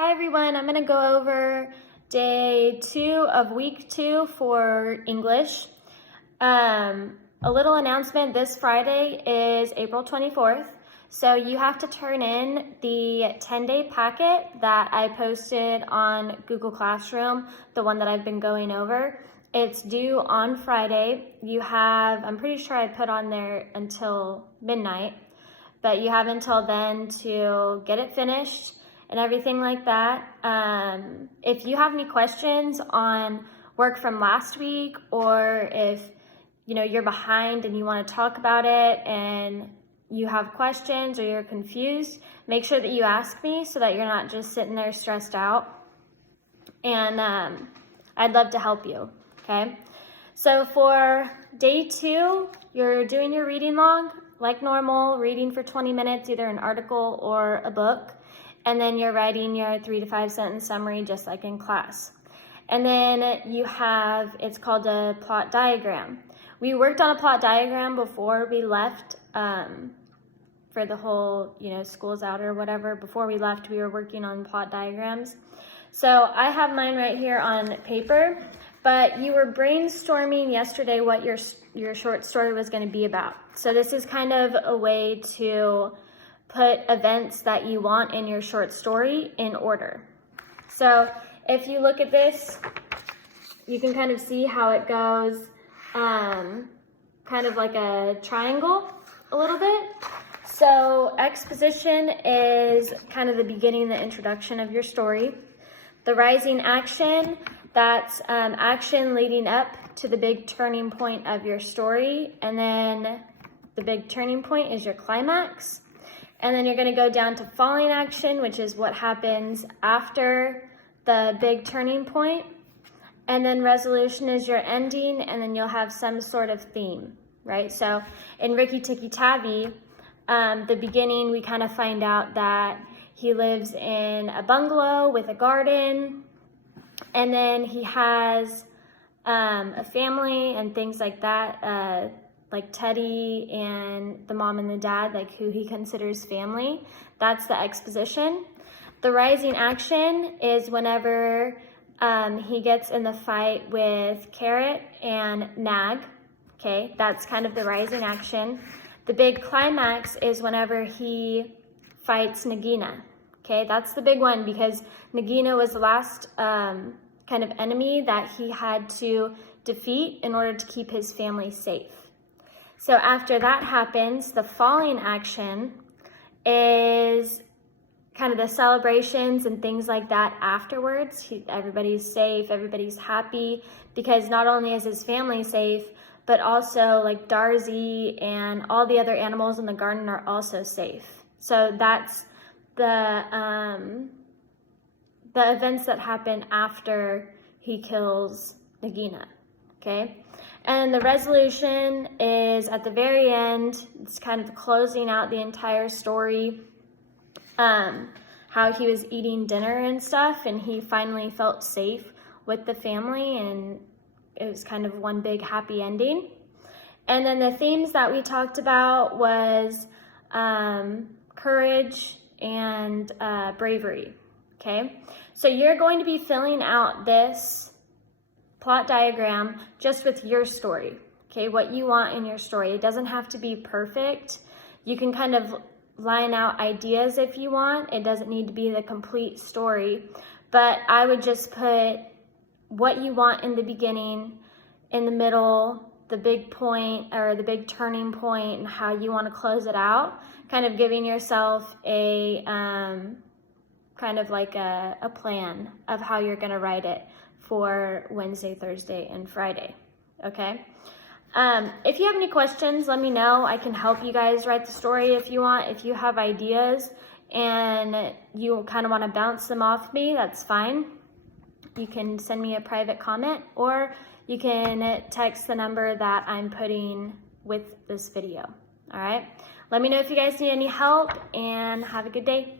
Hi everyone, I'm going to go over day 2 of week 2 for English. A little announcement, this Friday is April 24th, so you have to turn in the 10-day packet that I posted on Google Classroom, the one that I've been going over. It's due on Friday. You have, I'm pretty sure I put on there until midnight, but you have until then to get it finished and everything like that. If you have any questions on work from last week, or if you're behind and you want to talk about it and you have questions or you're confused, make sure that you ask me so that you're not just sitting there stressed out. And I'd love to help you, okay? So for day 2, you're doing your reading log like normal, reading for 20 minutes, either an article or a book. And then you're writing your 3 to 5 sentence summary just like in class. And then you have, it's called a plot diagram. We worked on a plot diagram before we left for the whole, school's out or whatever. Before we left, we were working on plot diagrams. So I have mine right here on paper, but you were brainstorming yesterday what your short story was going to be about. So this is kind of a way to put events that you want in your short story in order. So if you look at this, you can kind of see how it goes kind of like a triangle a little bit. So exposition is kind of the beginning, the introduction of your story. The rising action, that's action leading up to the big turning point of your story. And then the big turning point is your climax. And then you're going to go down to falling action, which is what happens after the big turning point. And then resolution is your ending, and then you'll have some sort of theme, right? So in Ricky Tikki Tavi, the beginning, we kind of find out that he lives in a bungalow with a garden, and then he has a family and things like that, like Teddy and the mom and the dad, like who he considers family. That's the exposition. The rising action is whenever he gets in the fight with Carrot and Nag. Okay, that's kind of the rising action. The big climax is whenever he fights Nagina. Okay, that's the big one because Nagina was the last kind of enemy that he had to defeat in order to keep his family safe. So after that happens, the falling action is kind of the celebrations and things like that afterwards. Everybody's safe, everybody's happy, because not only is his family safe, but also like Darcy and all the other animals in the garden are also safe. So that's the events that happen after he kills Nagina, okay? And the resolution is at the very end. It's kind of closing out the entire story, how he was eating dinner and stuff, and he finally felt safe with the family, and it was kind of one big happy ending. And then the themes that we talked about was courage and bravery, okay? So you're going to be filling out this plot diagram just with your story, okay? What you want in your story. It doesn't have to be perfect. You can kind of line out ideas if you want. It doesn't need to be the complete story, but I would just put what you want in the beginning, in the middle, the big point or the big turning point, and how you want to close it out, kind of giving yourself a kind of like a plan of how you're going to write it for Wednesday, Thursday, and Friday, okay? If you have any questions, let me know. I can help you guys write the story if you want. If you have ideas and you kind of want to bounce them off me, that's fine. You can send me a private comment, or you can text the number that I'm putting with this video, all right? Let me know if you guys need any help, and have a good day.